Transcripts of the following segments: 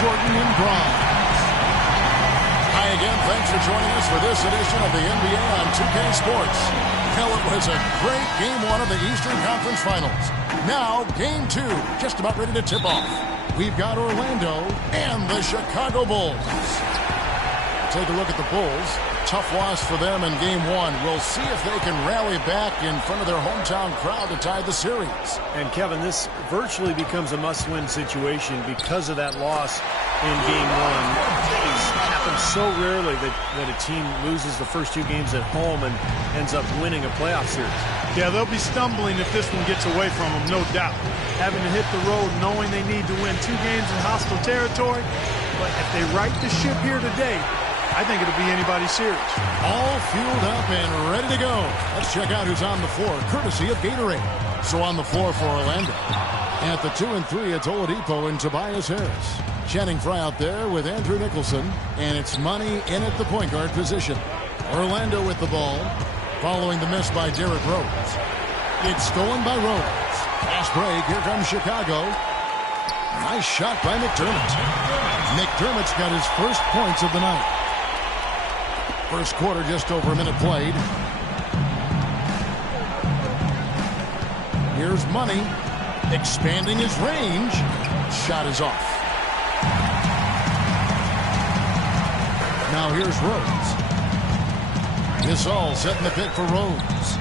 Jordan in bronze. Hi again. Thanks for joining us for this edition of the NBA on 2K Sports. Well, it was a great Game 1 of the Eastern Conference Finals. Now, Game 2, just about ready to tip off. We've got Orlando and the Chicago Bulls. Take a look at the Bulls. Tough loss for them in Game 1. We'll see if they can rally back in front of their hometown crowd to tie the series. And, Kevin, this virtually becomes a must-win situation because of that loss in Game 1. It happens so rarely that a team loses the first 2 games at home and ends up winning a playoff series. Yeah, they'll be stumbling if this one gets away from them, no doubt. Having to hit the road knowing they need to win 2 games in hostile territory. But if they right the ship here today, I think it'll be anybody's series. All fueled up and ready to go. Let's check out who's on the floor, courtesy of Gatorade. So on the floor for Orlando. At the 2 and 3, it's Oladipo and Tobias Harris. Channing Frye out there with Andrew Nicholson. And it's Money in at the point guard position. Orlando with the ball, following the miss by Derrick Rose. It's stolen by Rose. Fast break, here comes Chicago. Nice shot by McDermott. McDermott's got his first points of the night. First quarter, just over a minute played. Here's Money, expanding his range. Shot is off. Now here's Rose. Gasol setting the pick for Rose.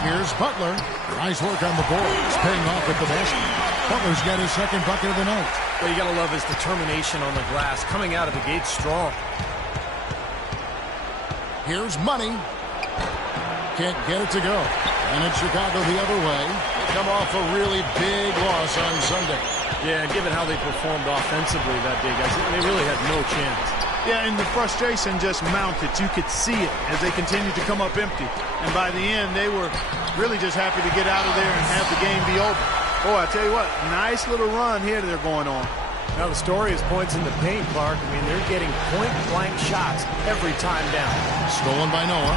Here's Butler. Nice work on the boards, paying off at the basket. Butler's got his second bucket of the night. Well, you got to love his determination on the glass, coming out of the gate strong. Here's Money. Can't get it to go. And it's Chicago the other way. They come off a really big loss on Sunday. Yeah, given how they performed offensively that day, guys, they really had no chance. Yeah, and the frustration just mounted. You could see it as they continued to come up empty. And by the end, they were really just happy to get out of there and have the game be over. Boy, I tell you what, nice little run here they're going on. Now the story is points in the paint, Clark. I mean, they're getting point-blank shots every time down. Stolen by Noah.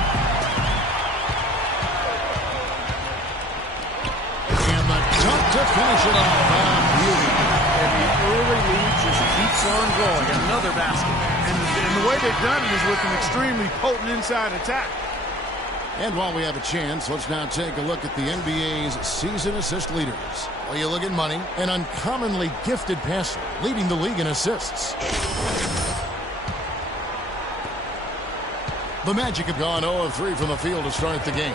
And the dunk to finish it off. Beauty. And the early lead just keeps on going. Another basket. And the way they've done it is with an extremely potent inside attack. And while we have a chance, let's now take a look at the NBA's season assist leaders. Well, you look at Money, an uncommonly gifted passer, leading the league in assists. The Magic have gone 0 of 3 from the field to start the game.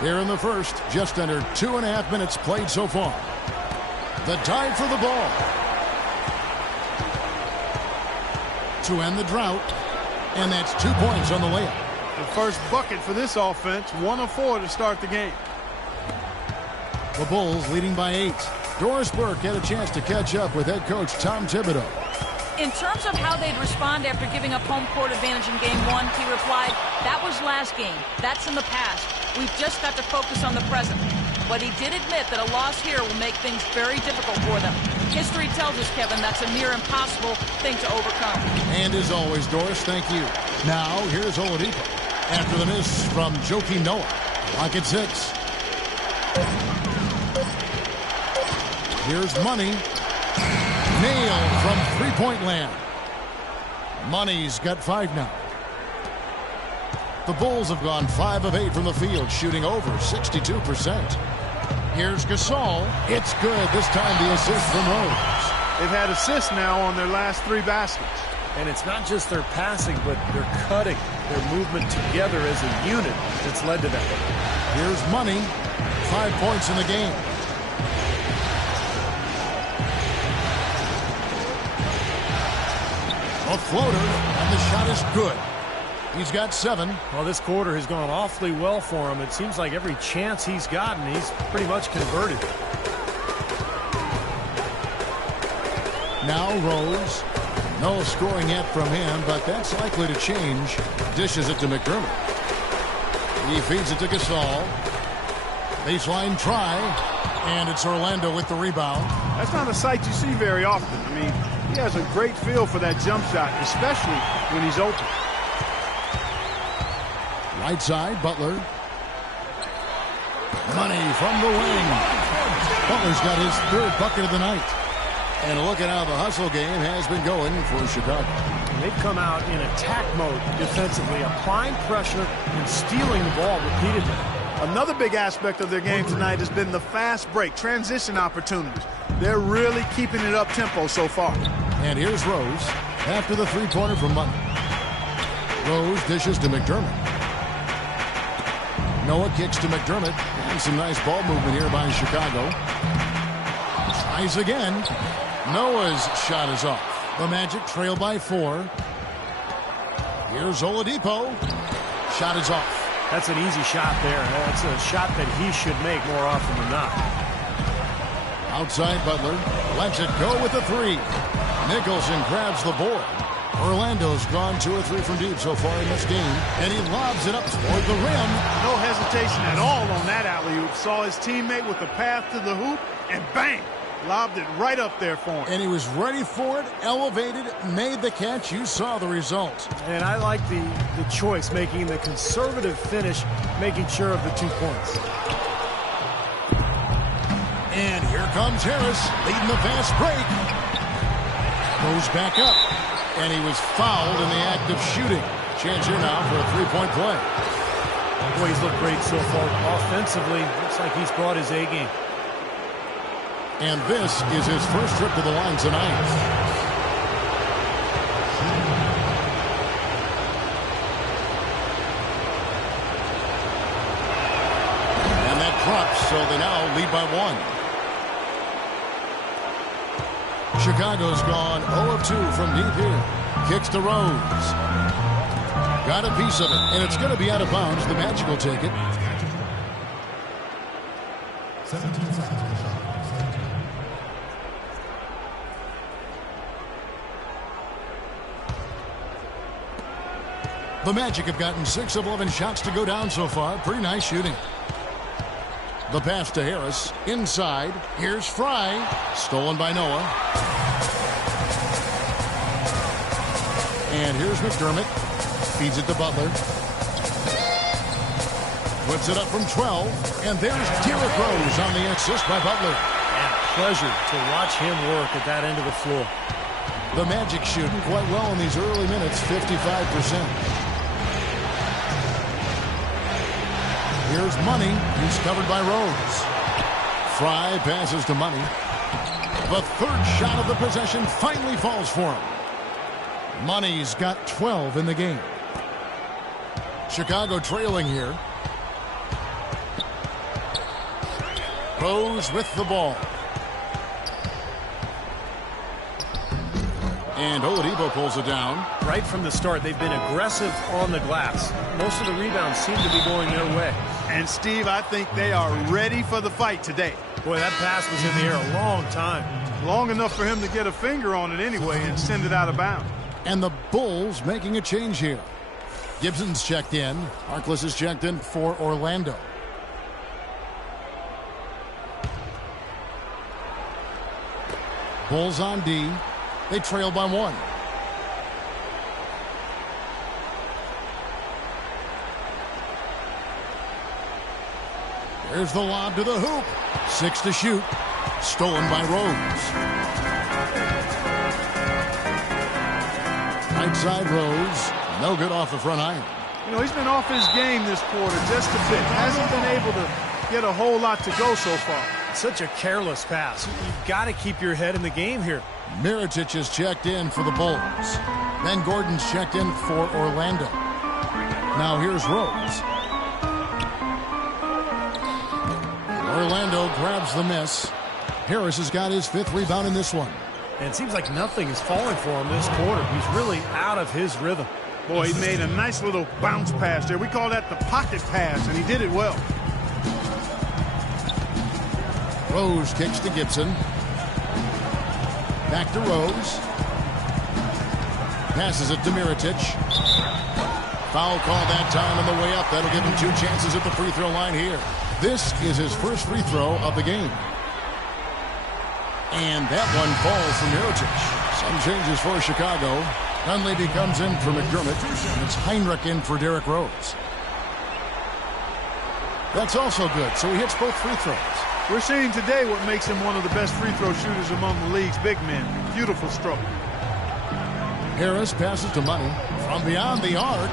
Here in the first, just under 2.5 minutes played so far. The dive for the ball. To end the drought. And that's 2 points on the layup. The first bucket for this offense, 1 of 4 to start the game. The Bulls leading by 8. Doris Burke had a chance to catch up with head coach Tom Thibodeau. In terms of how they'd respond after giving up home court advantage in Game 1, he replied, "That was last game. That's in the past. We've just got to focus on the present." But he did admit that a loss here will make things very difficult for them. History tells us, Kevin, that's a near impossible thing to overcome. And as always, Doris, thank you. Now, here's Oladipo. After the miss from Joakim Noah. Clock at 6. Here's Money. Nailed from three-point land. Money's got 5 now. The Bulls have gone 5 of 8 from the field, shooting over 62%. Here's Gasol. It's good. This time the assist from Rose. They've had assists now on their last 3 baskets. And it's not just their passing, but their cutting, their movement together as a unit that's led to that. Here's Money. 5 points in the game. A floater, and the shot is good. He's got 7. Well, this quarter has gone awfully well for him. It seems like every chance he's gotten, he's pretty much converted. Now Rose. No scoring yet from him, but that's likely to change. Dishes it to McDermott. He feeds it to Gasol. Baseline try, and it's Orlando with the rebound. That's not a sight you see very often. I mean, he has a great feel for that jump shot, especially when he's open. Right side, Butler. Money from the wing. Butler's got his third bucket of the night. And look at how the hustle game has been going for Chicago. They've come out in attack mode defensively, applying pressure and stealing the ball repeatedly. Another big aspect of their game tonight has been the fast break, transition opportunities. They're really keeping it up tempo so far. And here's Rose after the three-pointer from Money. Rose dishes to McDermott. Noah kicks to McDermott. And some nice ball movement here by Chicago. Tries again. Noah's shot is off. The Magic trail by 4. Here's Oladipo. Shot is off. That's an easy shot there. That's a shot that he should make more often than not. Outside Butler. Lets it go with the 3. Nicholson grabs the board. Orlando's gone 2 or 3 from deep so far in this game. And he lobs it up toward the rim. No hesitation at all on that alley-oop. Saw his teammate with the path to the hoop, and bang! Lobbed it right up there for him. And he was ready for it, elevated, made the catch. You saw the result. And I like the choice, making the conservative finish, making sure of the 2 points. And here comes Harris, leading the fast break. Goes back up. And he was fouled in the act of shooting. Chance here now for a three-point play. Boy, he's looked great so far. Offensively, looks like he's brought his A game. And this is his first trip to the line tonight. And that drops, so they now lead by 1. Chicago's gone 0 of 2 from deep here. Kicks to Rose. Got a piece of it, and it's going to be out of bounds. The Magic will take it. 17 seconds. The Magic have gotten 6 of 11 shots to go down so far. Pretty nice shooting. The pass to Harris. Inside. Here's Fry. Stolen by Noah. And here's McDermott. Feeds it to Butler. Whips it up from 12. And there's Derrick Rose on the assist by Butler. And a pleasure to watch him work at that end of the floor. The Magic shooting quite well in these early minutes, 55%. Here's Money. He's covered by Rose. Fry passes to Money. The third shot of the possession finally falls for him. Money's got 12 in the game. Chicago trailing here. Rose with the ball. And Oladipo pulls it down. Right from the start, they've been aggressive on the glass. Most of the rebounds seem to be going their way. And, Steve, I think they are ready for the fight today. Boy, that pass was in the air a long time. Long enough for him to get a finger on it anyway and send it out of bounds. And the Bulls making a change here. Gibson's checked in. Harkless is checked in for Orlando. Bulls on D. They trail by 1. There's the lob to the hoop. 6 to shoot. Stolen by Rose. Right side Rose. No good off the front iron. You know, he's been off his game this quarter just a bit. Hasn't been able to get a whole lot to go so far. Such a careless pass. You've got to keep your head in the game here. Mirotic is checked in for the Bulls. Ben Gordon's checked in for Orlando. Now here's Rose. Orlando grabs the miss. Harris has got his 5th rebound in this one. And it seems like nothing is falling for him this quarter. He's really out of his rhythm. Boy, he made a nice little bounce pass there. We call that the pocket pass, and he did it well. Rose kicks to Gibson. Back to Rose. Passes it to Mirotic. Foul call that time on the way up. That'll give him 2 chances at the free throw line here. This is his first free throw of the game. And that one falls for Mirotic. Some changes for Chicago. Dunleavy comes in for McDermott. And it's Heinrich in for Derrick Rose. That's also good, so he hits both free throws. We're seeing today what makes him one of the best free throw shooters among the league's big men. Beautiful stroke. Harris passes to Money from beyond the arc.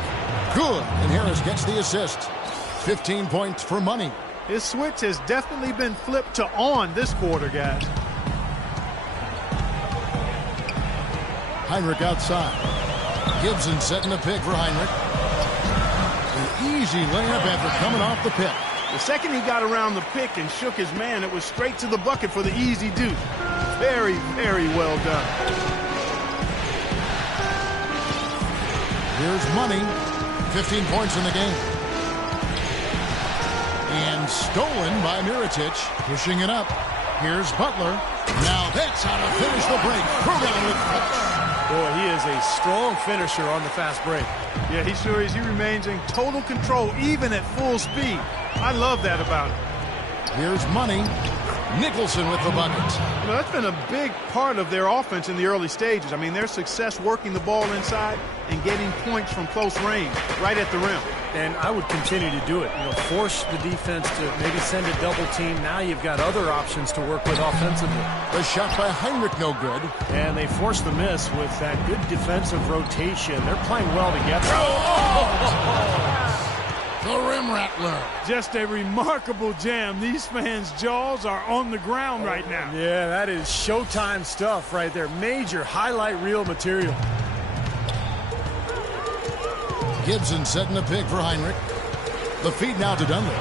Good, and Harris gets the assist. 15 points for Money. His switch has definitely been flipped to on this quarter, guys. Heinrich outside. Gibson setting a pick for Heinrich. An easy layup after coming off the pick. The second he got around the pick and shook his man, it was straight to the bucket for the easy deuce. Very, very well done. Here's Money. 15 points in the game. And stolen by Mirotic. Pushing it up. Here's Butler. Now that's how to finish the break. Program with force. Boy, he is a strong finisher on the fast break. Yeah, he sure is. He remains in total control, even at full speed. I love that about him. Here's Money. Nicholson with the bucket. You know, that's been a big part of their offense in the early stages. I mean, their success working the ball inside and getting points from close range, right at the rim. And I would continue to do it. You know, force the defense to maybe send a double team. Now you've got other options to work with offensively. The shot by Heinrich, no good. And they force the miss with that good defensive rotation. They're playing well together. The rim rattler. Just a remarkable jam. These fans' jaws are on the ground right now. Yeah, that is Showtime stuff right there. Major highlight reel material. Gibson setting a pick for Heinrich. The feed now to Dunley.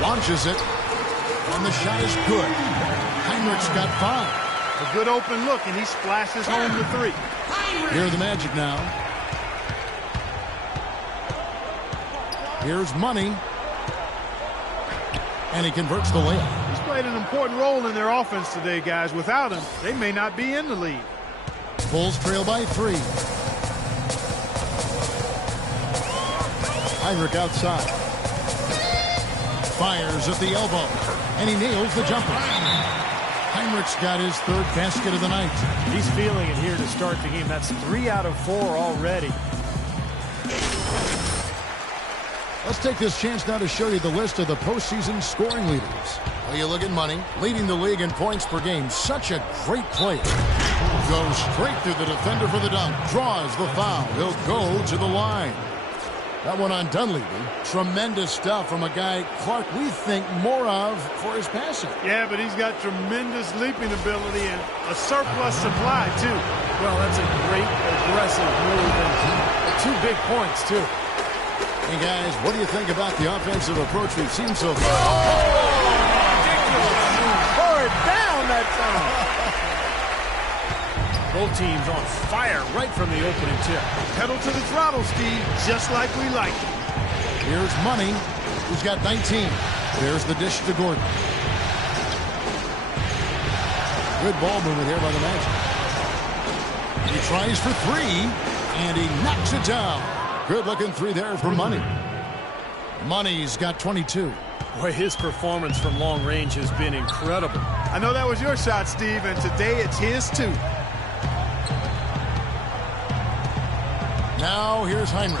Launches it. And the shot is good. Heinrich's got 5. A good open look, and he splashes home the 3. Here are the Magic now. Here's Money. And he converts the layup. He's played an important role in their offense today, guys. Without him, they may not be in the lead. Bulls trail by 3. Heinrich outside. Fires at the elbow. And he nails the jumper. Heinrich's got his 3rd basket of the night. He's feeling it here to start the game. That's 3 out of 4 already. Let's take this chance now to show you the list of the postseason scoring leaders. Well, you look at Money, leading the league in points per game. Such a great player. Goes straight through the defender for the dunk. Draws the foul. He'll go to the line. That one on Dunleavy. Tremendous stuff from a guy Clark we think more of for his passing. Yeah, but he's got tremendous leaping ability and a surplus supply, too. Well, that's a great aggressive move and 2 big points, too. Hey, guys, what do you think about the offensive approach we've seen so far? Pour it down that time. Both teams on fire right from the opening tip. Pedal to the throttle, Steve, just like we like it. Here's Money, who's got 19. There's the dish to Gordon. Good ball movement here by the Magic. He tries for 3, and he knocks it down. Good-looking 3 there for Money. Money's got 22. Boy, his performance from long range has been incredible. I know that was your shot, Steve, and today it's his, too. Now here's Heinrich.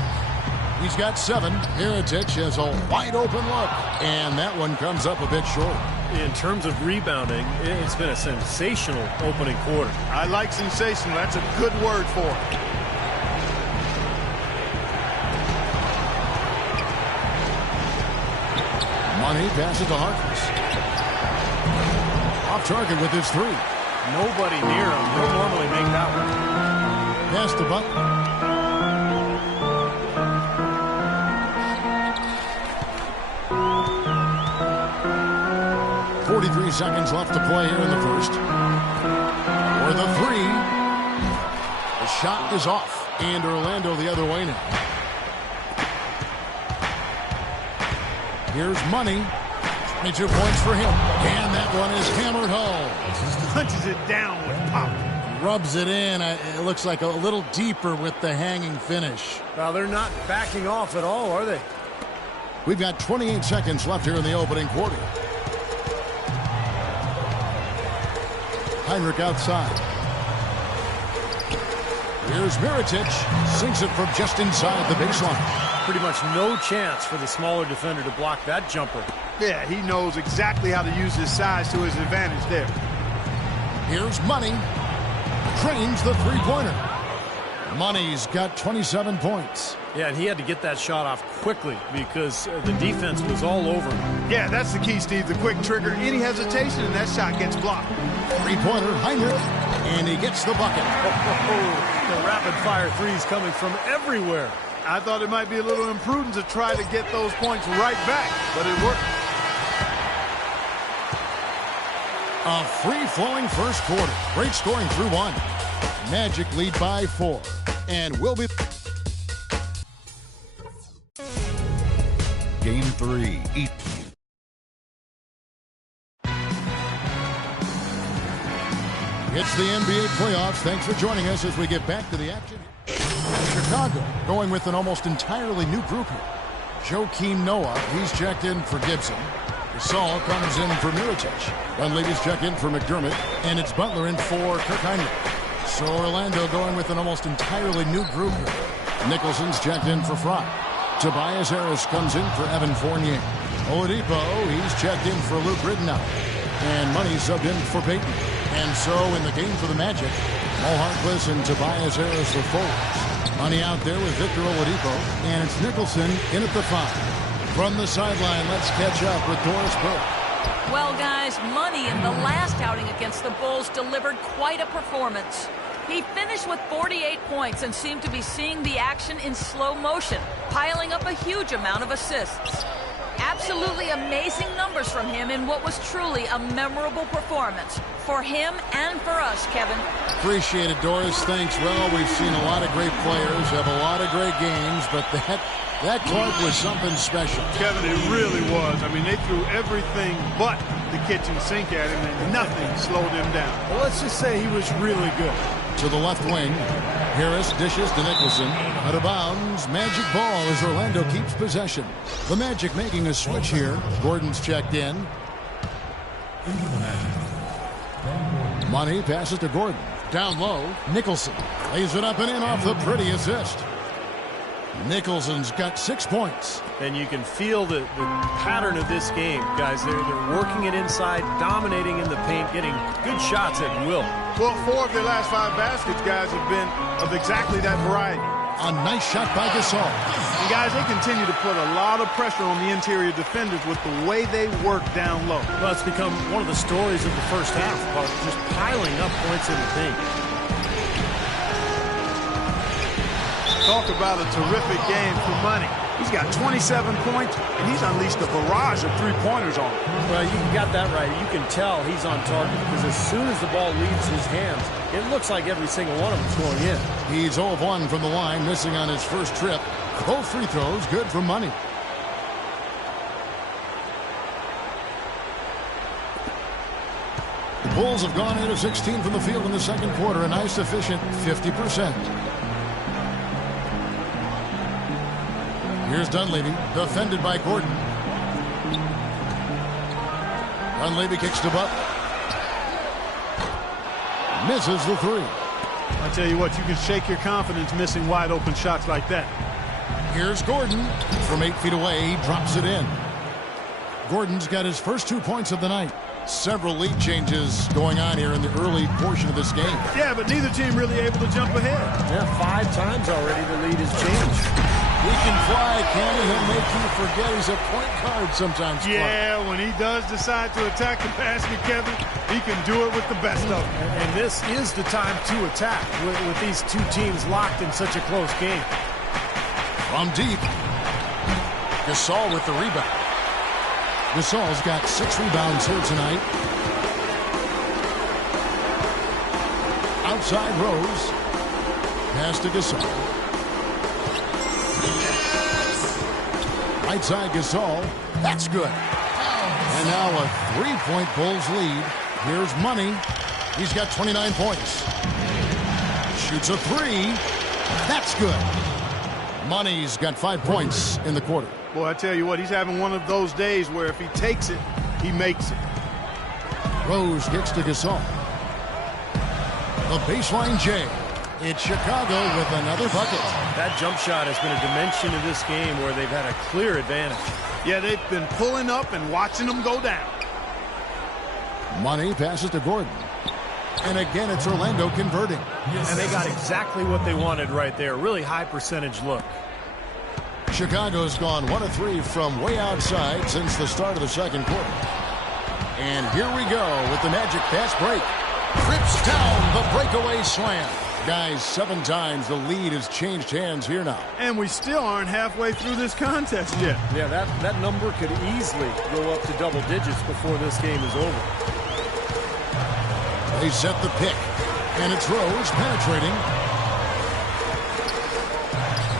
He's got 7. Mirotic has a wide-open look, and that one comes up a bit short. In terms of rebounding, it's been a sensational opening quarter. I like sensational. That's a good word for it. Money passes to Harkless. Off target with his 3. Nobody near him. He'll normally make that one. Pass to Butler. 43 seconds left to play here in the first. For the 3. The shot is off. And Orlando the other way now. Here's Money. 22 points for him. And that one is hammered home. Punches it down with pop. Rubs it in. It looks like a little deeper with the hanging finish. Well, they're not backing off at all, are they? We've got 28 seconds left here in the opening quarter. Heinrich outside. Here's Mirotic. Sinks it from just inside the baseline. Pretty much no chance for the smaller defender to block that jumper. Yeah, he knows exactly how to use his size to his advantage there. Here's Money. Trains the three-pointer. Money's got 27 points. Yeah, and he had to get that shot off quickly because the defense was all over him. Yeah, that's the key, Steve. The quick trigger. Any hesitation, and that shot gets blocked. Three-pointer, Heinrich, and he gets the bucket. The rapid-fire threes coming from everywhere. I thought it might be a little imprudent to try to get those points right back, but it worked. A free-flowing first quarter. Great scoring through one. Magic lead by 4. And will be... Game 3. It's the NBA playoffs. Thanks for joining us as we get back to the action. Chicago going with an almost entirely new group here. Joakim Noah, he's checked in for Gibson. Gasol comes in for Mirotic. Dunleavy's checked in for McDermott. And it's Butler in for Kirk Heinrich. So Orlando going with an almost entirely new group here. Nicholson's checked in for Fry. Tobias Harris comes in for Evan Fournier. Oladipo, he's checked in for Luke Ridnour. And Money subbed in for Payton. And so in the game for the Magic, Mo Harkless and Tobias Harris are forwards. Money out there with Victor Oladipo. And it's Nicholson in at the 5. From the sideline, let's catch up with Doris Burke. Well, guys, Money in the last outing against the Bulls delivered quite a performance. He finished with 48 points and seemed to be seeing the action in slow motion, piling up a huge amount of assists. Absolutely amazing numbers from him in what was truly a memorable performance for him and for us, Kevin. Appreciate it, Doris. Thanks. Well, we've seen a lot of great players have a lot of great games, but that Clark was something special. Kevin, it really was. I mean, they threw everything but the kitchen sink at him, and nothing slowed him down. Well, let's just say he was really good. To the left wing, Harris dishes to Nicholson. Out of bounds, Magic ball as Orlando keeps possession. The Magic making a switch here. Gordon's checked in. Money passes to Gordon. Down low, Nicholson lays it up and in off the pretty assist. Nicholson's got 6 points. And you can feel the pattern of this game, guys. They're working it inside, dominating in the paint, getting good shots at will. Well, 4 of their last 5 baskets, guys, have been of exactly that variety. A nice shot by Gasol. And, guys, they continue to put a lot of pressure on the interior defenders with the way they work down low. Well, it's become one of the stories of the first half, about just piling up points in the paint. Talk about a terrific game for Money. He's got 27 points, and he's unleashed a barrage of three-pointers on him. Well, you got that right. You can tell he's on target because as soon as the ball leaves his hands, it looks like every single one of them's going in. He's 0 of 1 from the line, missing on his first trip. Both free throws good for Money. The Bulls have gone 8 of 16 from the field in the second quarter, a nice efficient 50%. Here's Dunleavy, defended by Gordon. Dunleavy kicks to Butler. Misses the 3. I tell you what, you can shake your confidence missing wide open shots like that. Here's Gordon. From 8 feet away, he drops it in. Gordon's got his first 2 points of the night. Several lead changes going on here in the early portion of this game. Yeah, but neither team really able to jump ahead. Yeah, 5 times already the lead has changed. He can fly, can he? He'll make you forget he's a point guard sometimes. Yeah, when he does decide to attack the basket, Kevin, he can do it with the best of them. And this is the time to attack with these two teams locked in such a close game. From deep, Gasol with the rebound. Gasol's got 6 rebounds here tonight. Outside Rose. Pass to Gasol. Right side Gasol. That's good. And now a 3-point Bulls lead. Here's Money. He's got 29 points. Shoots a 3. That's good. Money's got 5 points in the quarter. Boy, I tell you what, he's having one of those days where if he takes it, he makes it. Rose gets to Gasol. The baseline J. It's Chicago with another bucket. That jump shot has been a dimension of this game where they've had a clear advantage. Yeah, they've been pulling up and watching them go down. Money passes to Gordon. And again, it's Orlando converting. And they got exactly what they wanted right there. Really high percentage look. Chicago's gone 1 of 3 from way outside since the start of the second quarter. And here we go with the Magic fast break. Trips down the breakaway slam. Guys, 7 times the lead has changed hands here now. And we still aren't halfway through this contest yet. Yeah, that number could easily go up to double digits before this game is over. They set the pick. And it's Rose penetrating.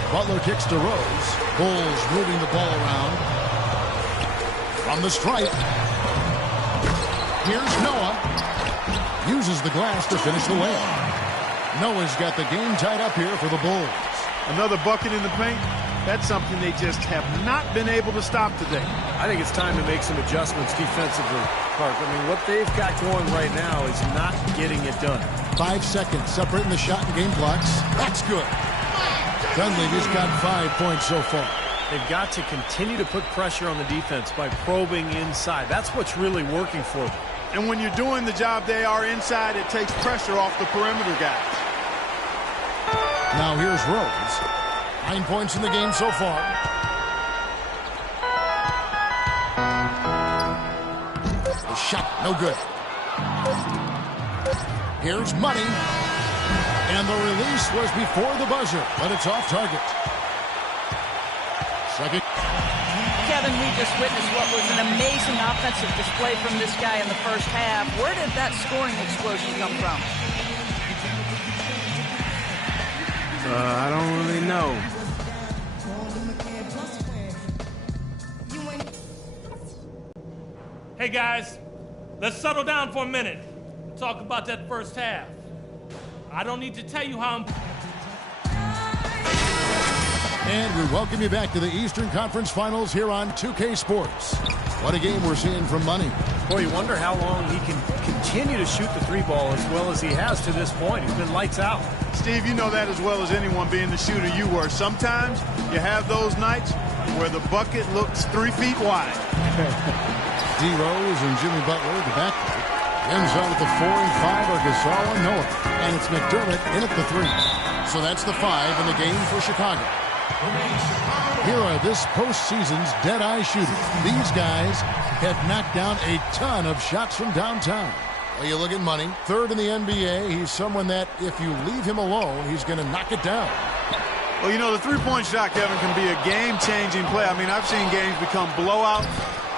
Butler kicks to Rose. Bulls moving the ball around. From the stripe. Here's Noah. Uses the glass to finish the layup. Noah's got the game tied up here for the Bulls. Another bucket in the paint. That's something they just have not been able to stop today. I think it's time to make some adjustments defensively, Clark. I mean, what they've got going right now is not getting it done. 5 seconds separating the shot and game clocks. That's good. Dunleavy's got 5 points so far. They've got to continue to put pressure on the defense by probing inside. That's what's really working for them. And when you're doing the job they are inside, it takes pressure off the perimeter guys. Now here's Rose. 9 points in the game so far. The shot, no good. Here's Money. And the release was before the buzzer, but it's off target. Second. Kevin, we just witnessed what was an amazing offensive display from this guy in the first half. Where did that scoring explosion come from? I don't really know. Hey guys, let's settle down for a minute and talk about that first half. I don't need to tell you how And we welcome you back to the Eastern Conference Finals here on 2K Sports. What a game we're seeing from Money. Boy, you wonder how long he can continue to shoot the 3-ball as well as he has to this point. He's been lights out. Steve, you know that as well as anyone being the shooter you were. Sometimes you have those nights where the bucket looks 3 feet wide. D. Rose and Jimmy Butler, the backcourt. Ends out at the 4 and 5 are Gasol and Noah. And it's McDermott in at the 3. So that's the 5 in the game for Chicago. Here are this postseason's dead-eye shooters. These guys have knocked down a ton of shots from downtown. Well, you look at Money, 3rd in the NBA. He's someone that, if you leave him alone, he's going to knock it down. Well, you know, the three-point shot, Kevin, can be a game-changing play. I mean, I've seen games become blowouts,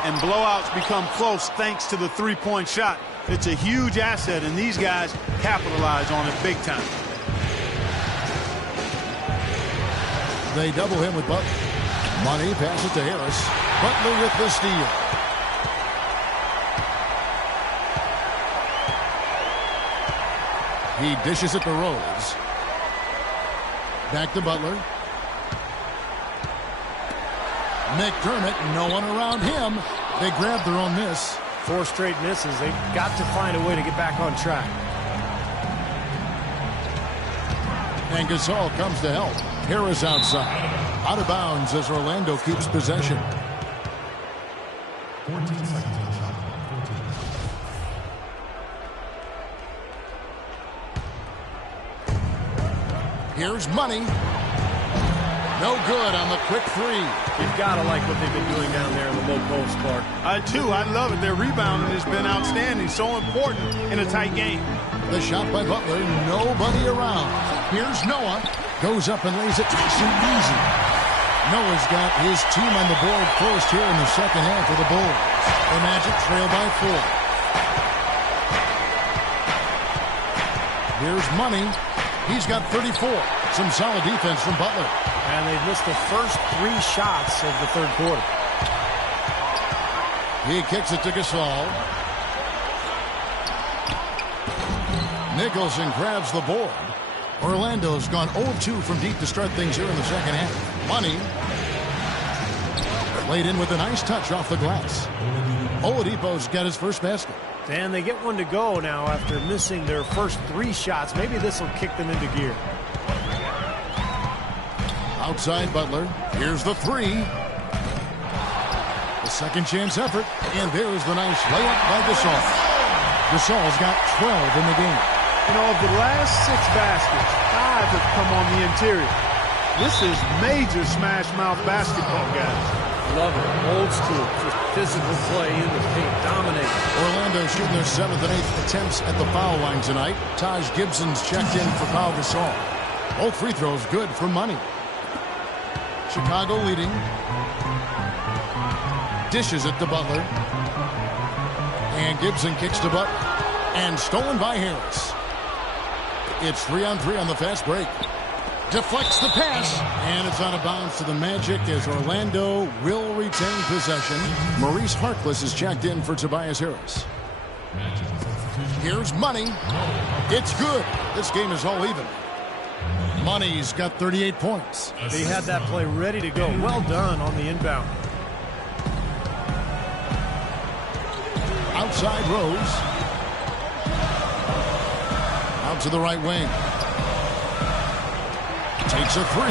and blowouts become close thanks to the three-point shot. It's a huge asset, and these guys capitalize on it big time. They double him with Butler. Money passes to Harris. Butler with the steal. He dishes it to Rose. Back to Butler. McDermott, no one around him. They grabbed their own miss. 4 straight misses. They've got to find a way to get back on track. And Gasol comes to help. Harris outside. Out of bounds as Orlando keeps possession. 14 seconds on the shot. 14. Here's Money. No good on the quick 3. You've got to like what they've been doing down there in the low post, Clark. I do. I love it. Their rebounding has been outstanding. So important in a tight game. The shot by Butler. Nobody around. Here's Noah. Goes up and lays it nice and easy. Noah's got his team on the board first here in the second half of the Bulls. The Magic trail by 4. Here's Money. He's got 34. Some solid defense from Butler. And they've missed the first 3 shots of the third quarter. He kicks it to Gasol. Nicholson grabs the board. Orlando's gone 0-2 from deep to start things here in the second half. Money laid in with a nice touch off the glass. Oladipo's got his first basket. And they get one to go now after missing their first 3 shots. Maybe this will kick them into gear. Outside Butler. Here's the 3. Second chance effort. And there's the nice layup by Gasol. Gasol's got 12 in the game. You know, of the last 6 baskets, 5 have come on the interior. This is major smash mouth basketball, guys. Love it. Old school. Just physical play in the paint. Dominating. Orlando shooting their 7th and 8th attempts at the foul line tonight. Taj Gibson's checked in for Pau Gasol. Both free throws good for money. Chicago leading. Dishes it to Butler. And Gibson kicks to Butler. And stolen by Harris. It's 3-on-3 on the fast break. Deflects the pass. And it's out of bounds to the Magic as Orlando will retain possession. Maurice Harkless is checked in for Tobias Harris. Here's Money. It's good. This game is all even. Money's got 38 points. They had that play ready to go. Well done on the inbound. Outside Rose. Out to the right wing. Takes a 3.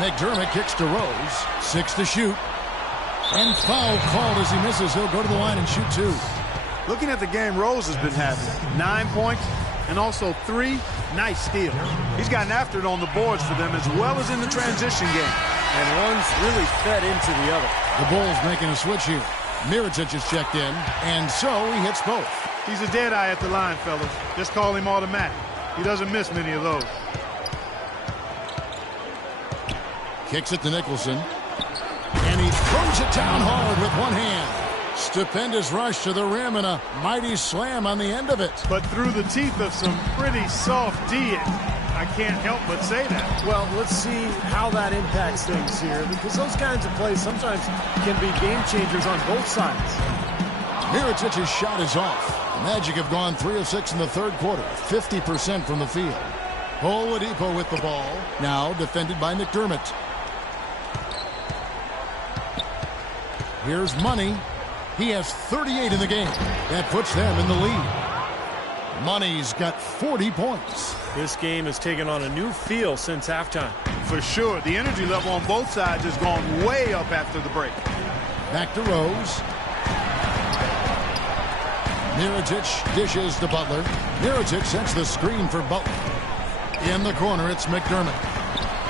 McDermott kicks to Rose. 6 to shoot. And foul called as he misses. He'll go to the line and shoot 2. Looking at the game Rose has been having, 9 points and also 3 nice steals. He's gotten after it on the boards for them as well as in the transition game. And one's really fed into the other. The Bulls making a switch here. Mirotic is checked in, and so he hits both. He's a dead eye at the line, fellas. Just call him automatic. He doesn't miss many of those. Kicks it to Nicholson. And he throws it down hard with one hand. Stupendous rush to the rim and a mighty slam on the end of it. But through the teeth of some pretty soft D, I can't help but say that. Well, let's see how that impacts things here, because those kinds of plays sometimes can be game changers on both sides. Mirotic's shot is off. The Magic have gone 3 of 6 in the third quarter, 50% from the field. Oladipo with the ball, now defended by McDermott. Here's Money. He has 38 in the game. That puts them in the lead. Money's got 40 points. This game has taken on a new feel since halftime. For sure, the energy level on both sides has gone way up after the break. Back to Rose. Mirotic dishes to Butler. Mirotic sets the screen for Butler. In the corner, it's McDermott.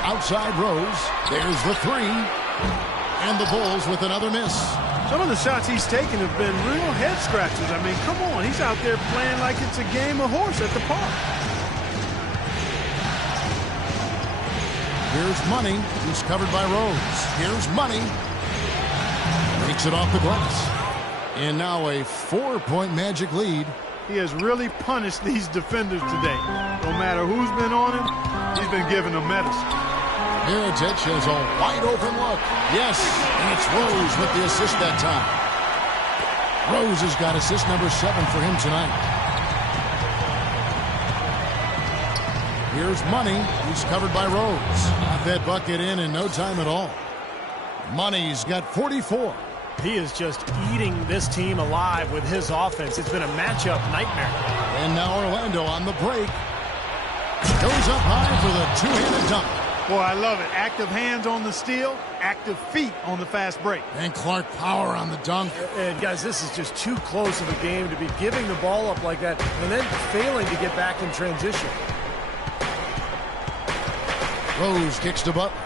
Outside Rose. There's the 3. And the Bulls with another miss. Some of the shots he's taken have been real head scratchers. I mean, come on. He's out there playing like it's a game of horse at the park. Here's Money. He's covered by Rose. Here's Money. Takes it off the glass. And now a 4-point Magic lead. He has really punished these defenders today. No matter who's been on him, he's been giving them medicine. Mirotic has a wide-open look. Yes, and it's Rose with the assist that time. Rose has got assist number 7 for him tonight. Here's Money. He's covered by Rose. Got that bucket in no time at all. Money's got 44. He is just eating this team alive with his offense. It's been a matchup nightmare. And now Orlando on the break. Goes up high for the two-handed dunk. Boy, I love it. Active hands on the steal, active feet on the fast break. And Clark Power on the dunk. And guys, this is just too close of a game to be giving the ball up like that and then failing to get back in transition. Rose kicks to Butler.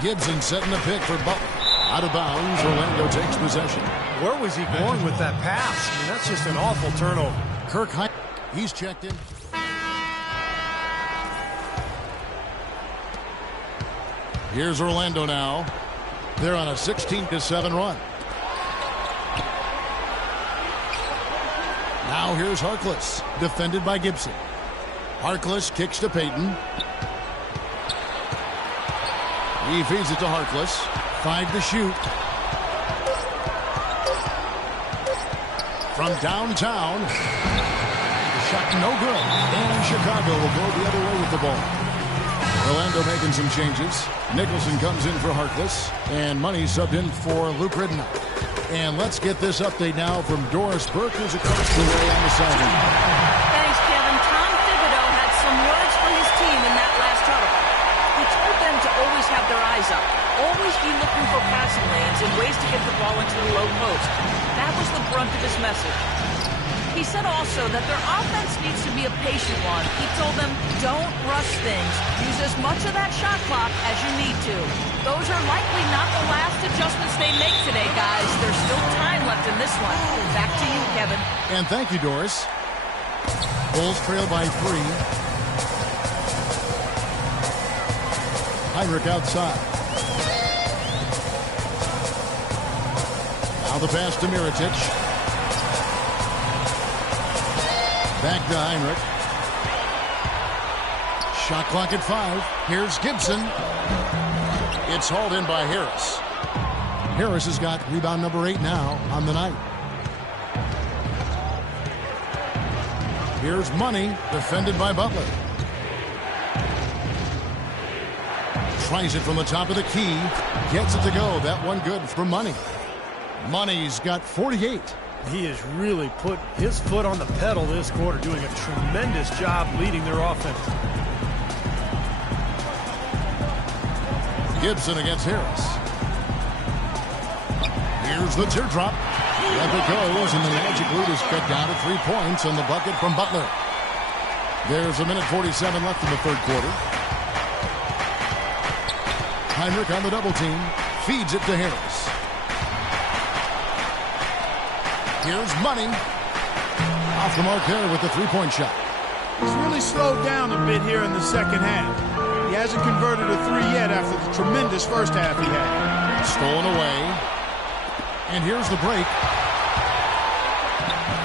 Gibson setting the pick for Butler. Out of bounds, Orlando takes possession. Where was he going with that pass? I mean, that's just an awful turnover. Kirk Hine, he's checked in. Here's Orlando now. They're on a 16-7 run. Now here's Harkless, defended by Gibson. Harkless kicks to Payton. He feeds it to Harkless. 5 to shoot. From downtown. The shot no good. And Chicago will go the other way with the ball. Orlando making some changes. Nicholson comes in for Harkless. And Money subbed in for Luke Ridenour. And let's get this update now from Doris Burke, who's across the way on the sideline. Thanks, Kevin. Tom Thibodeau had some words for his team in that last huddle. He told them to always have their eyes up. Always be looking for passing lanes and ways to get the ball into the low post. That was the brunt of his message. He said also that their offense needs to be a patient one. He told them, don't rush things. Use as much of that shot clock as you need to. Those are likely not the last adjustments they make today, guys. There's still time left in this one. Back to you, Kevin. And thank you, Doris. Bulls trail by 3. Heinrich outside. Now the pass to Mirotic. Back to Heinrich. Shot clock at 5. Here's Gibson. It's hauled in by Harris. Harris has got rebound number 8 now on the night. Here's Money, defended by Butler. Tries it from the top of the key. Gets it to go. That one good for Money. Money's got 48. He has really put his foot on the pedal this quarter, doing a tremendous job leading their offense. Gibson against Harris. Here's the teardrop. Up it goes, and the Magic lead is cut down to 3 points on the bucket from Butler. There's 1:47 left in the third quarter. Heinrich on the double team. Feeds it to Harris. Here's Money. Off the mark there with the three-point shot. He's really slowed down a bit here in the second half. He hasn't converted a 3 yet after the tremendous first half he had. Stolen away. And here's the break.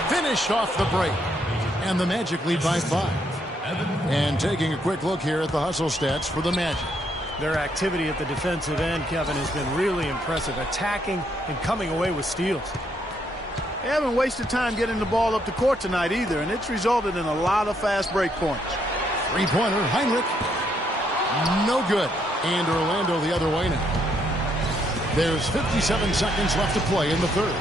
Finished off the break. And the Magic lead by 5. And taking a quick look here at the hustle stats for the Magic. Their activity at the defensive end, Kevin, has been really impressive, attacking and coming away with steals. They haven't wasted time getting the ball up the court tonight either, and it's resulted in a lot of fast break points. Three-pointer, Heinrich. No good. And Orlando the other way now. There's 57 seconds left to play in the third.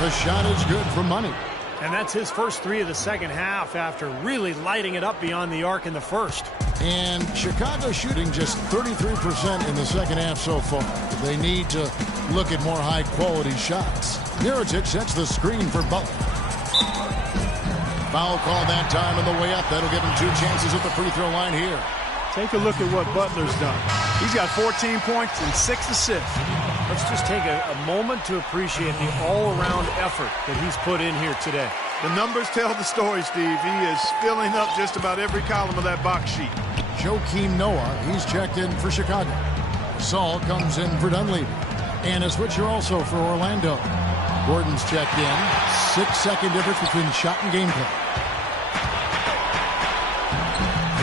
The shot is good for Money. And that's his first 3 of the second half after really lighting it up beyond the arc in the first. And Chicago shooting just 33% in the second half so far. They need to look at more high-quality shots. Mirotic sets the screen for Butler. Foul call that time on the way up. That'll give him 2 chances at the free throw line here. Take a look at what Butler's done. He's got 14 points and 6 assists. Let's just take a moment to appreciate the all-around effort that he's put in here today. The numbers tell the story, Steve. He is filling up just about every column of that box sheet. Joakim Noah, he's checked in for Chicago. Saul comes in for Dunleavy. And a switcher also for Orlando. Gordon's checked in. 6-second difference between shot and gameplay.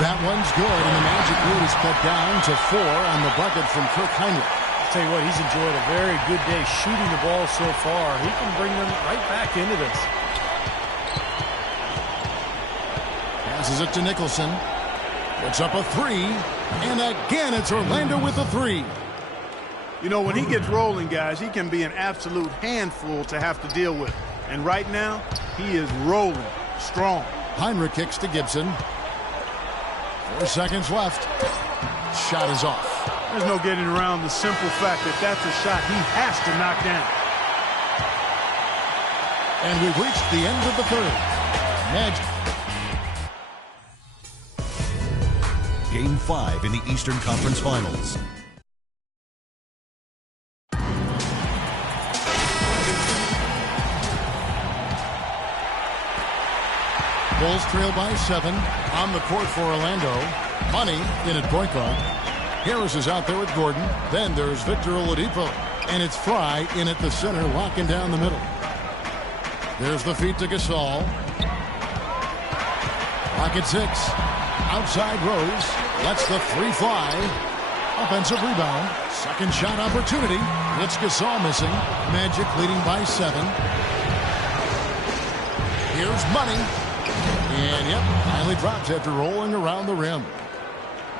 That one's good, and the Magic lead is cut down to 4 on the bucket from Kirk Heinrich. I'll tell you what, he's enjoyed a very good day shooting the ball so far. He can bring them right back into this. Passes it to Nicholson. Puts up a 3. And again, it's Orlando with a 3. You know, when he gets rolling, guys, he can be an absolute handful to have to deal with. And right now, he is rolling strong. Heinrich kicks to Gibson. 4 seconds left. Shot is off. There's no getting around the simple fact that that's a shot he has to knock down. And we've reached the end of the third. Magic. Game 5 in the Eastern Conference Finals. Bulls trail by 7. On the court for Orlando. Money in at point guard. Harris is out there with Gordon. Then there's Victor Oladipo. And it's Fry in at the center, locking down the middle. There's the feed to Gasol. Clock at 6. Outside Rose. Lets the 3 fly. Offensive rebound. Second shot opportunity. It's Gasol missing. Magic leading by 7. Here's Money. And, yep, finally drops after rolling around the rim.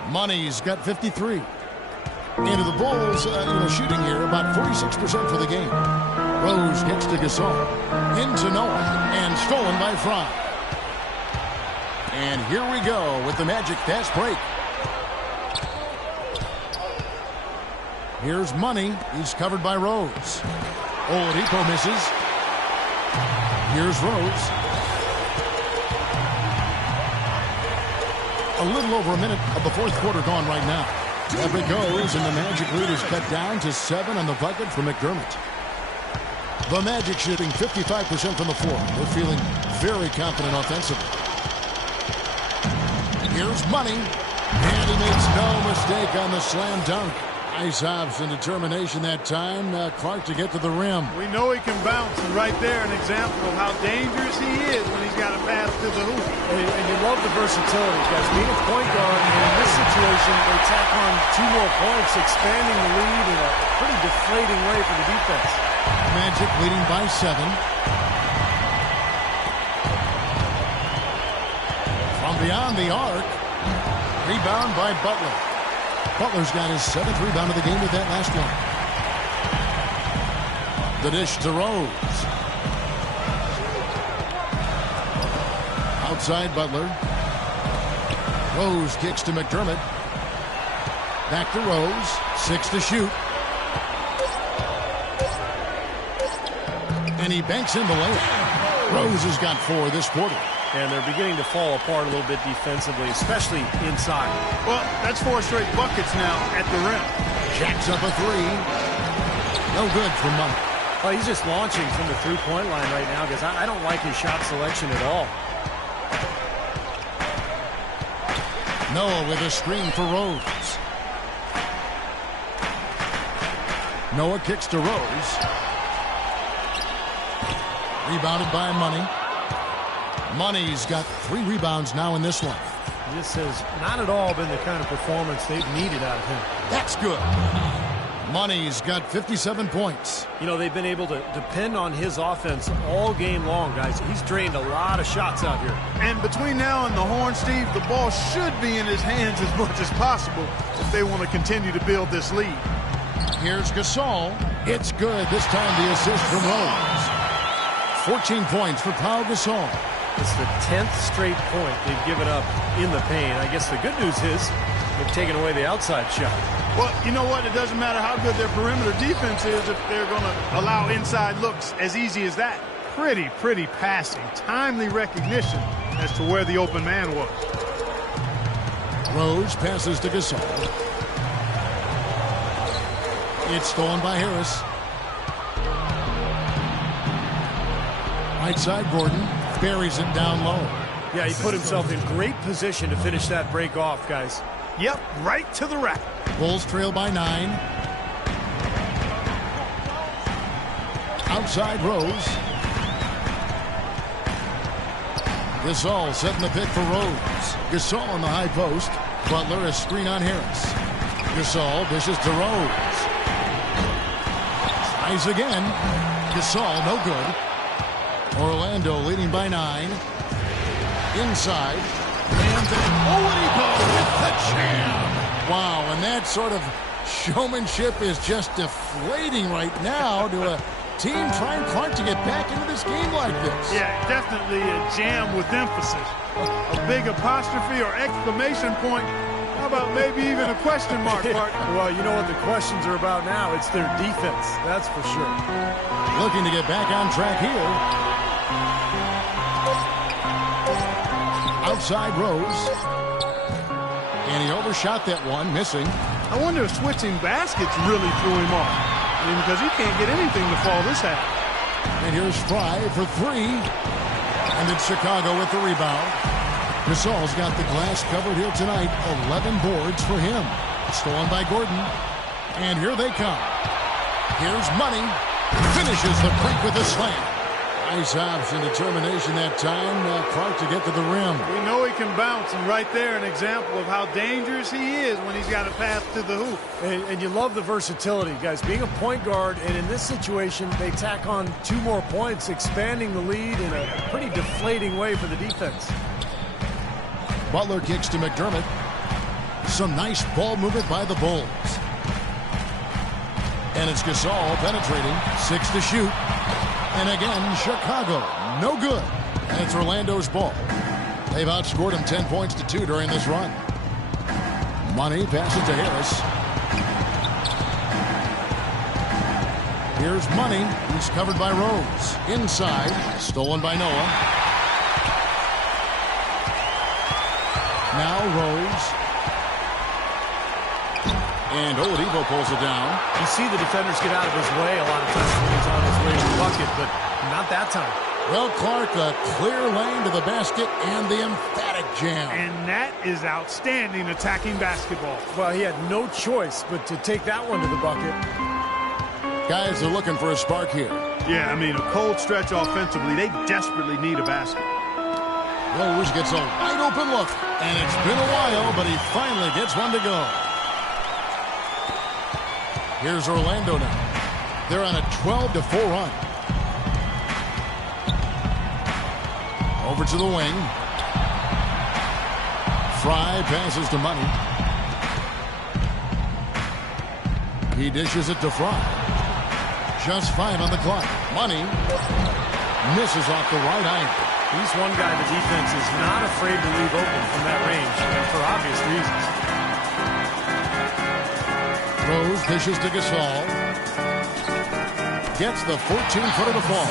Money's got 53. Into the Bulls, shooting here about 46% for the game. Rose gets to Gasol. Into Noah. And stolen by Fry. And here we go with the Magic fast break. Here's Money. He's covered by Rose. Oladipo misses. Here's Rose. A little over a minute of the fourth quarter gone right now. Up it goes, and the Magic lead is cut down to 7 on the bucket for McDermott. The Magic shooting 55% from the floor. They're feeling very confident offensively. Here's Money. And he makes no mistake on the slam dunk. Nice hops and determination that time. Clark to get to the rim. We know he can bounce, and right there an example of how dangerous he is when he's got a pass to the hoop. And you love the versatility, guys. Being a point guard, and in this situation, they tack on 2 more points, expanding the lead in a pretty deflating way for the defense. Magic leading by 7. From beyond the arc. Rebound by Butler. Butler's got his 7th rebound of the game with that last one. The dish to Rose. Outside Butler. Rose kicks to McDermott. Back to Rose. 6 to shoot. And he banks in the layup. Rose has got 4 this quarter. And they're beginning to fall apart a little bit defensively, especially inside. Well, that's 4 straight buckets now at the rim. Jacks up a 3. No good for Money. Oh, he's just launching from the three-point line right now because I don't like his shot selection at all. Noah with a screen for Rose. Noah kicks to Rose. Rebounded by Money. Money's got 3 rebounds now in this one. This has not at all been the kind of performance they've needed out of him. That's good. Money's got 57 points. You know, they've been able to depend on his offense all game long, guys. He's drained a lot of shots out here. And between now and the horn, Steve, the ball should be in his hands as much as possible if they want to continue to build this lead. Here's Gasol. It's good. This time the assist from Rose. 14 points for Pau Gasol. It's the 10th straight point they've given up in the paint. I guess the good news is they've taken away the outside shot. Well, you know what? It doesn't matter how good their perimeter defense is if they're going to allow inside looks as easy as that. Pretty passing. Timely recognition as to where the open man was. Rose passes to Gasol. It's stolen by Harris. Right side, Gordon buries it down low. Yeah, he put himself in great position to finish that break off, guys. Yep, right to the rack. Bulls trail by 9. Outside Rose. Gasol setting the pick for Rose. Gasol on the high post. Butler a screen on Harris. Gasol dishes to Rose. Tries again. Gasol no good. Orlando leading by 9. Inside. And then Oladipo with the jam. Wow, and that sort of showmanship is just deflating right now to a team trying Clark to get back into this game like this. Yeah, definitely a jam with emphasis. A big apostrophe or exclamation point. How about maybe even a question mark, Mark? Well, you know what the questions are about now. It's their defense, that's for sure. Looking to get back on track here. Outside Rose. And he overshot that one, missing. I wonder if switching baskets really threw him off. I mean, because he can't get anything to fall this half. And here's Fry for 3. And it's Chicago with the rebound. Gasol's got the glass covered here tonight. 11 boards for him. Stolen by Gordon. And here they come. Here's Money. Finishes the break with a slam. Nice hops and determination that time. Clark to get to the rim. We know he can bounce, and right there an example of how dangerous he is when he's got a path to the hoop. And you love the versatility, guys. Being a point guard, and in this situation, they tack on 2 more points, expanding the lead in a pretty deflating way for the defense. Butler kicks to McDermott. Some nice ball movement by the Bulls. And it's Gasol penetrating. 6 to shoot. And again, Chicago, no good. And it's Orlando's ball. They've outscored him 10 points to 2 during this run. Money passes to Harris. Here's Money. He's covered by Rose. Inside. Stolen by Noah. Now Rose. And Oladipo pulls it down. You see the defenders get out of his way a lot of times when he's on his way to the bucket, but not that time. Well, Clark, a clear lane to the basket and the emphatic jam. And that is outstanding attacking basketball. Well, he had no choice but to take that one to the bucket. Guys are looking for a spark here. Yeah, I mean, a cold stretch offensively. They desperately need a basket. Rose gets a wide open look. And it's been a while, but he finally gets one to go. Here's Orlando now. They're on a 12-4 run. Over to the wing. Fry passes to Money. He dishes it to Fry. Just 5 on the clock. Money misses off the right iron. He's one guy the defense is not afraid to leave open from that range, for obvious reasons. Rose dishes to Gasol. Gets the 14-footer to fall.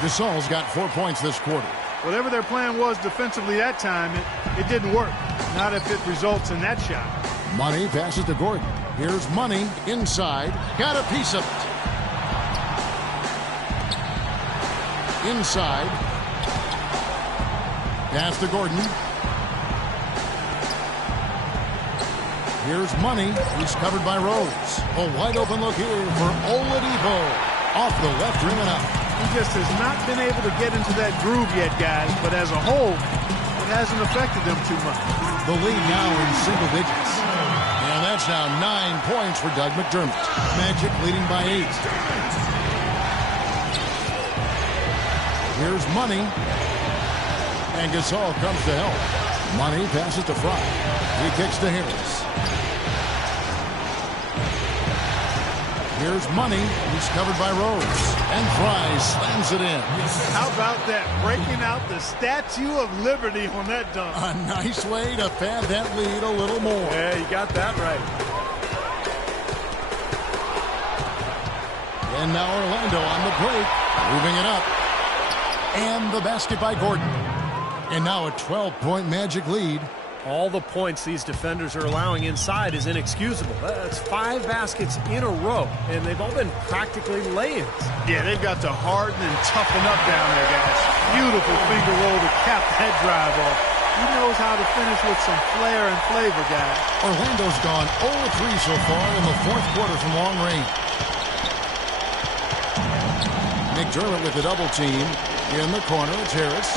Gasol's got 4 points this quarter. Whatever their plan was defensively that time, it didn't work. Not if it results in that shot. Money passes to Gordon. Here's Money inside. Got a piece of it. Inside. Pass to Gordon. Here's Money. He's covered by Rose. A wide open look here for Oladipo. Off the left rim and out. He just has not been able to get into that groove yet, guys. But as a whole, it hasn't affected them too much. The lead now in single digits. And that's now 9 points for Doug McDermott. Magic leading by 8. Here's Money. And Gasol comes to help. Money passes to Fry. He kicks to Harris. Here's Money. He's covered by Rose. And Fry slams it in. How about that? Breaking out the Statue of Liberty on that dunk. A nice way to pad that lead a little more. Yeah, you got that right. And now Orlando on the break. Moving it up. And the basket by Gordon. And now a 12-point Magic lead. All the points these defenders are allowing inside is inexcusable. That's 5 baskets in a row, and they've all been practically lay-ins. Yeah, they've got to harden and toughen up down there, guys. Beautiful finger roll to cap that drive off. He knows how to finish with some flair and flavor, guys. Orlando's gone 0-3 so far in the 4th quarter from long range. McDermott with the double team. In the corner, it's Harris.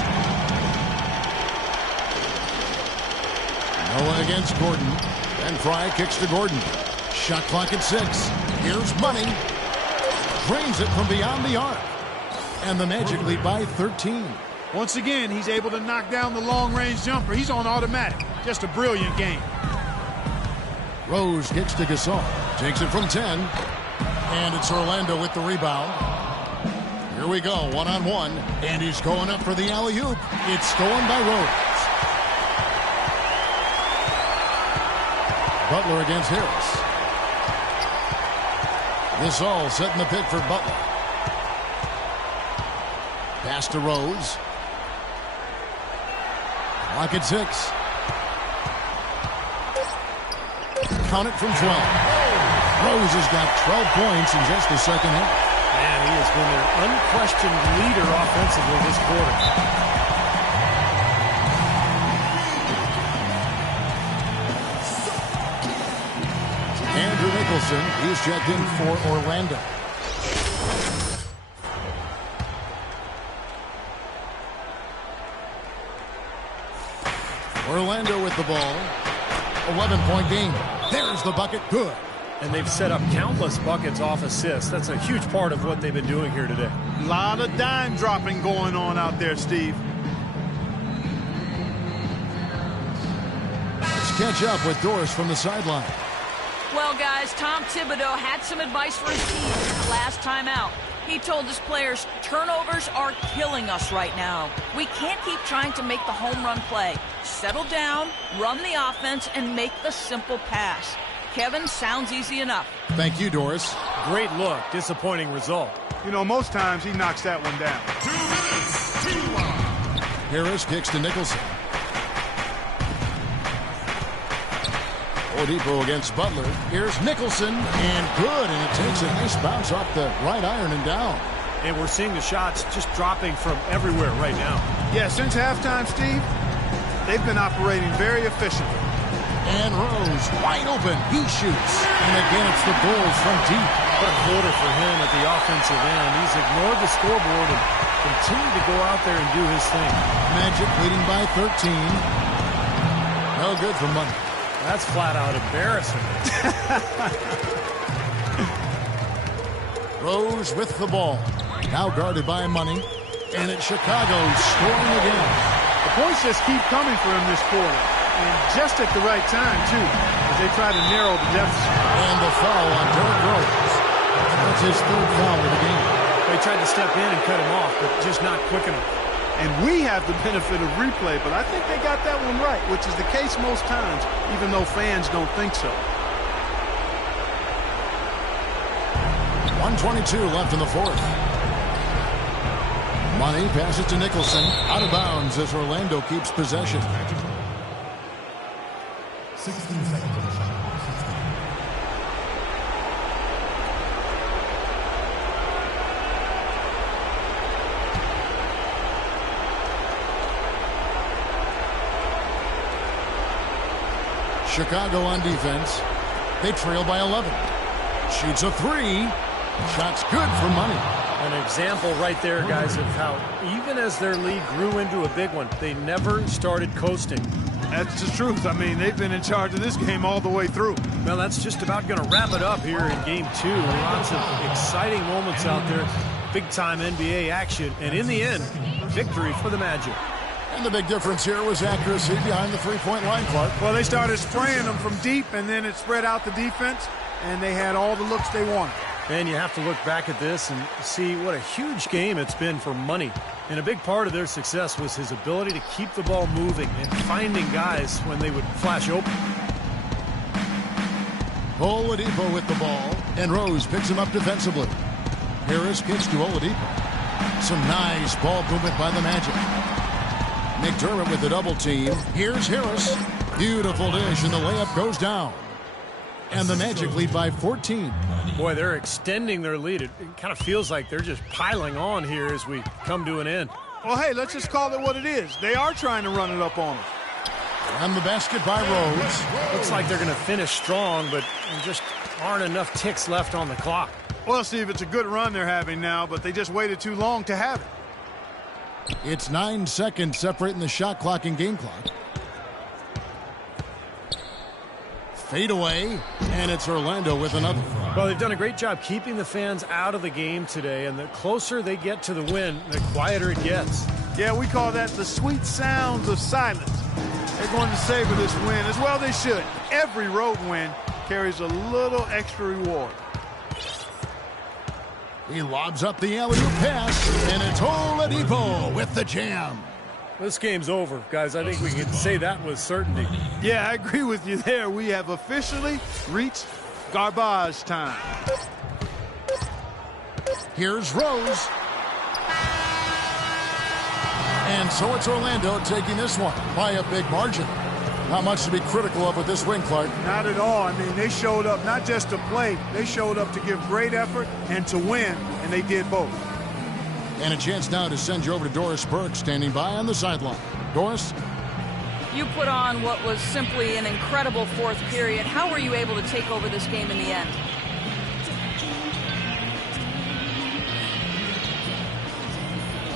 Noah against Gordon. And Fry kicks to Gordon. Shot clock at 6. Here's Money. Drains it from beyond the arc. And the Magic lead by 13. Once again, he's able to knock down the long-range jumper. He's on automatic. Just a brilliant game. Rose kicks to Gasol. Takes it from 10. And it's Orlando with the rebound. Here we go, one-on-one. And he's going up for the alley-oop. It's stolen by Rose. Butler against Harris. This all setting the pick for Butler. Pass to Rose. Clock at 6. Count it from 12. Rose has got 12 points in just the second half. Man, he has been their unquestioned leader offensively this quarter. Andrew Nicholson, he's checked in for Orlando. Orlando with the ball. 11-point game. There's the bucket. Good. And they've set up countless buckets off assists. That's a huge part of what they've been doing here today. A lot of dime dropping going on out there, Steve. Let's catch up with Doris from the sideline. Well, guys, Tom Thibodeau had some advice for his team last time out. He told his players, turnovers are killing us right now. We can't keep trying to make the home run play. Settle down, run the offense, and make the simple pass. Kevin, sounds easy enough. Thank you, Doris. Great look. Disappointing result. You know, most times he knocks that one down. 2 minutes, 2 Harris kicks to Nicholson. Oladipo against Butler. Here's Nicholson, and good, and it takes a nice bounce off the right iron and down. And we're seeing the shots just dropping from everywhere right now. Yeah, since halftime, Steve, they've been operating very efficiently. And Rose, wide open, he shoots. And again, it's the Bulls from deep. What a quarter for him at the offensive end. He's ignored the scoreboard and continued to go out there and do his thing. Magic leading by 13. No good for money. That's flat out embarrassing. Rose with the ball. Now guarded by Money. And it's Chicago scoring again. The points just keep coming for him this quarter. And just at the right time, too, as they try to narrow the deficit. And the foul on Derrick Rose. That's his third foul of the game. They tried to step in and cut him off, but just not quick enough. And we have the benefit of replay, but I think they got that one right, which is the case most times, even though fans don't think so. 1:22 left in the fourth. Money passes to Nicholson. Out of bounds as Orlando keeps possession. 16 seconds on the shot. 16. Chicago on defense. They trail by 11. Shoots a three. Shot's good for Money. An example right there, guys, of how even as their lead grew into a big one, they never started coasting. That's the truth. I mean, they've been in charge of this game all the way through. Well, that's just about going to wrap it up here in Game 2. Lots of exciting moments out there. Big-time NBA action. And in the end, victory for the Magic. And the big difference here was accuracy behind the three-point line, Clark. Well, they started spraying them from deep, and then it spread out the defense, and they had all the looks they wanted. And you have to look back at this and see what a huge game it's been for Money. And a big part of their success was his ability to keep the ball moving and finding guys when they would flash open. Oladipo with the ball, and Rose picks him up defensively. Harris kicks to Oladipo. Some nice ball movement by the Magic. McDermott with the double team. Here's Harris. Beautiful dish, and the layup goes down. And the Magic lead by 14. Boy, they're extending their lead. It kind of feels like they're just piling on here as we come to an end. Well, hey, let's just call it what it is. They are trying to run it up on them. And the basket by Rose. Looks like they're going to finish strong, but there just aren't enough ticks left on the clock. Well, Steve, it's a good run they're having now, but they just waited too long to have it. It's 9 seconds separating the shot clock and game clock. Fade away, and it's Orlando with another. Well, they've done a great job keeping the fans out of the game today, and the closer they get to the win, the quieter it gets. Yeah, we call that the sweet sounds of silence. They're going to savor this win, as well they should. Every road win carries a little extra reward. He lobs up the alley-oop pass, and it's Oladipo with the jam. This game's over, guys. I think we can say that with certainty. Yeah, I agree with you there. We have officially reached garbage time. Here's Rose. And so it's Orlando taking this one by a big margin. Not much to be critical of with this win, Clark. Not at all. I mean, they showed up not just to play. They showed up to give great effort and to win, and they did both. And a chance now to send you over to Doris Burke, standing by on the sideline. Doris? You put on what was simply an incredible fourth period. How were you able to take over this game in the end?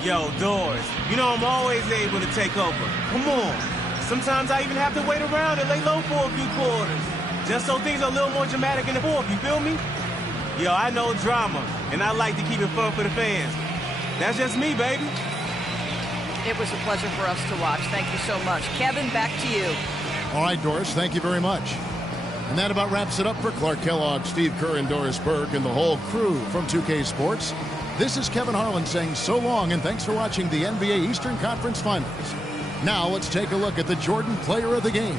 Yo, Doris, you know I'm always able to take over. Come on. Sometimes I even have to wait around and lay low for a few quarters. Just so things are a little more dramatic in the fourth, you feel me? Yo, I know drama, and I like to keep it fun for the fans. That's just me, baby. It was a pleasure for us to watch. Thank you so much. Kevin, back to you. All right, Doris, thank you very much. And that about wraps it up for Clark Kellogg, Steve Kerr, and Doris Burke, and the whole crew from 2K Sports. This is Kevin Harlan saying so long, and thanks for watching the NBA Eastern Conference Finals. Now let's take a look at the Jordan Player of the Game.